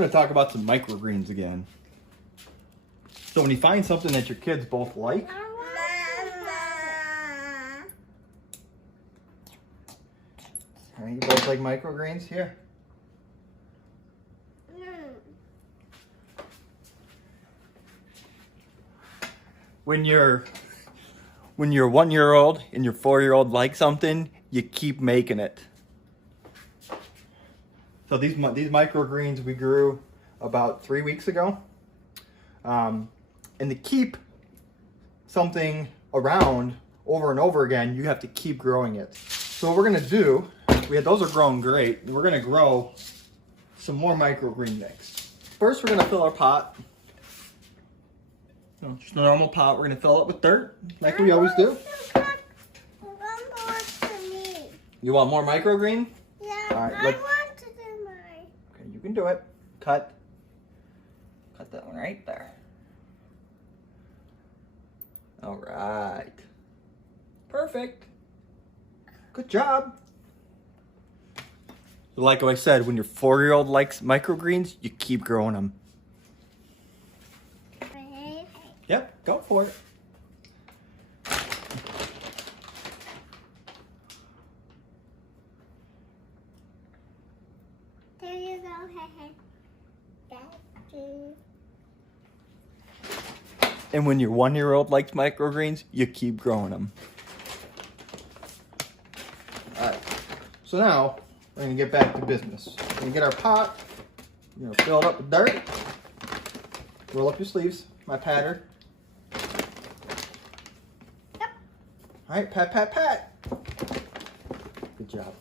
We're going to talk about some microgreens again. So when you find something that your kids both like, all right, you both like microgreens? Here. When your 1-year-old and your 4-year-old like something, you keep making it. So these microgreens we grew about 3 weeks ago. And to keep something around over and over again, you have to keep growing it. So what we're gonna do, those are growing great. We're gonna grow some more microgreen mix. First, we're gonna fill our pot. Just a normal pot. We're gonna fill it with dirt, like we always do. You want more microgreen? Yeah, all right, I want to do mine. Okay, you can do it. Cut that one right there. All right. Perfect. Good job. So like I said, when your 4-year-old likes microgreens, you keep growing them. Okay. Yep, go for it. There you go. Thank you. And when your 1-year-old likes microgreens, you keep growing them. All right. So now we're gonna get back to business. We're gonna get our pot. We're gonna fill it up with dirt. Roll up your sleeves. My patter. Yep. All right, pat, pat, pat. Good job.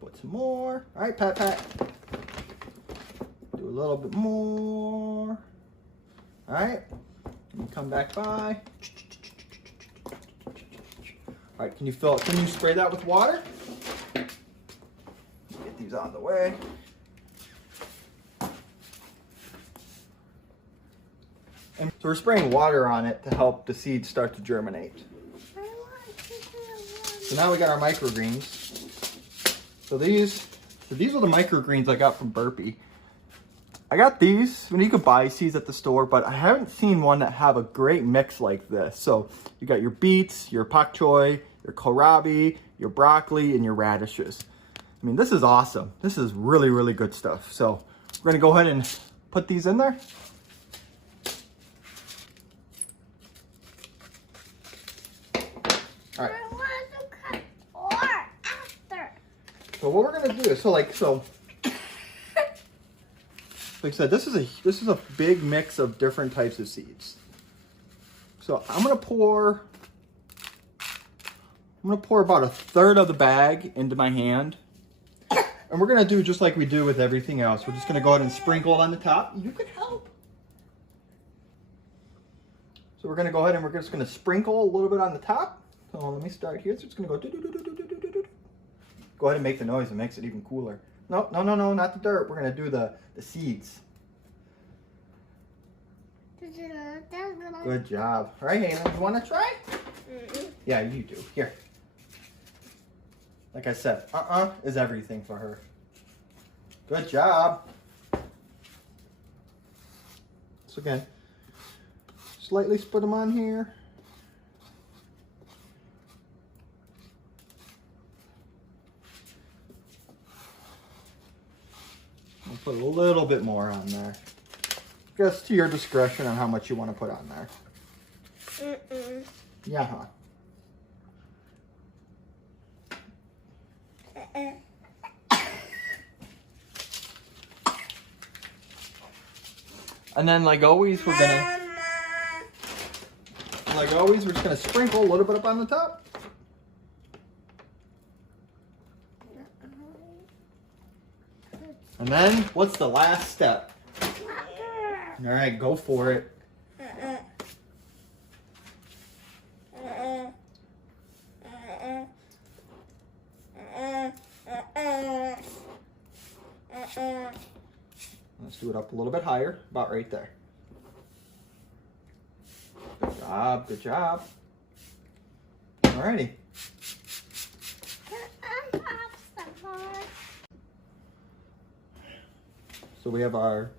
Put some more. All right, pat, pat. Do a little bit more. All right. And come back by. All right, can you spray that with water? Get these out of the way. And so we're spraying water on it to help the seeds start to germinate. I want to do one. So now we got our microgreens. So these are the microgreens I got from Burpee. I got these. I mean, you could buy seeds at the store, but I haven't seen one that have a great mix like this. So you got your beets, your pak choi, your kohlrabi, your broccoli, and your radishes. I mean, this is awesome. This is really, really good stuff. So we're gonna go ahead and put these in there. All right. I want to cut more after. So what we're gonna do is like I said, this is a big mix of different types of seeds. So I'm gonna pour about 1/3 of the bag into my hand. And we're gonna do just like we do with everything else. We're just gonna go ahead and sprinkle it on the top. You can help. So we're gonna go ahead and we're just gonna sprinkle a little bit on the top. So let me start here. So it's gonna go do do do do do do do do. Go ahead and make the noise. It makes it even cooler. No, no, no, no, not the dirt. We're gonna do the seeds. Good job. All right, Hannah, you wanna try? Yeah, you do. Here. Like I said, is everything for her. Good job. So again, slightly split them on here. I'll put a little bit more on there. Just to your discretion on how much you want to put on there. Yeah, huh? And then, like always, we're just gonna sprinkle a little bit up on the top. And then, what's the last step? All right, go for it. Let's do it up a little bit higher, about right there. Good job, good job. Alrighty. So we have our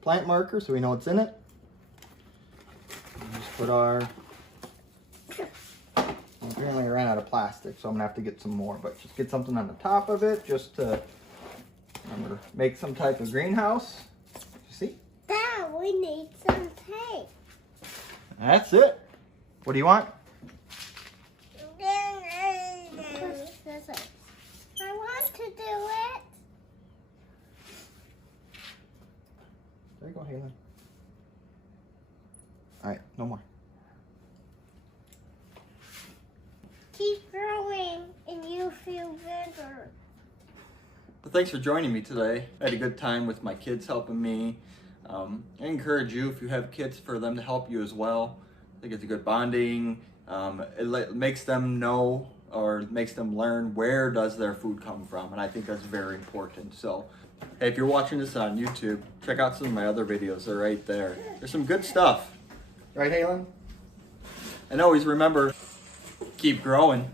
plant marker so we know what's in it. Just put our, apparently I ran out of plastic, so I'm gonna have to get some more, but just get something on the top of it just to, remember, make some type of greenhouse. You see? Dad, we need some tape. That's it. What do you want? I want to do it. There you go, Halen. All right, no more. Keep growing and you feel better. Well, thanks for joining me today. I had a good time with my kids helping me. I encourage you, if you have kids, for them to help you as well. I think it's a good bonding. It makes them know, or makes them learn, where does their food come from, and I think that's very important. So, hey, if you're watching this on YouTube, check out some of my other videos. They're right there. There's some good stuff. Right, Halen? And always remember, keep growing.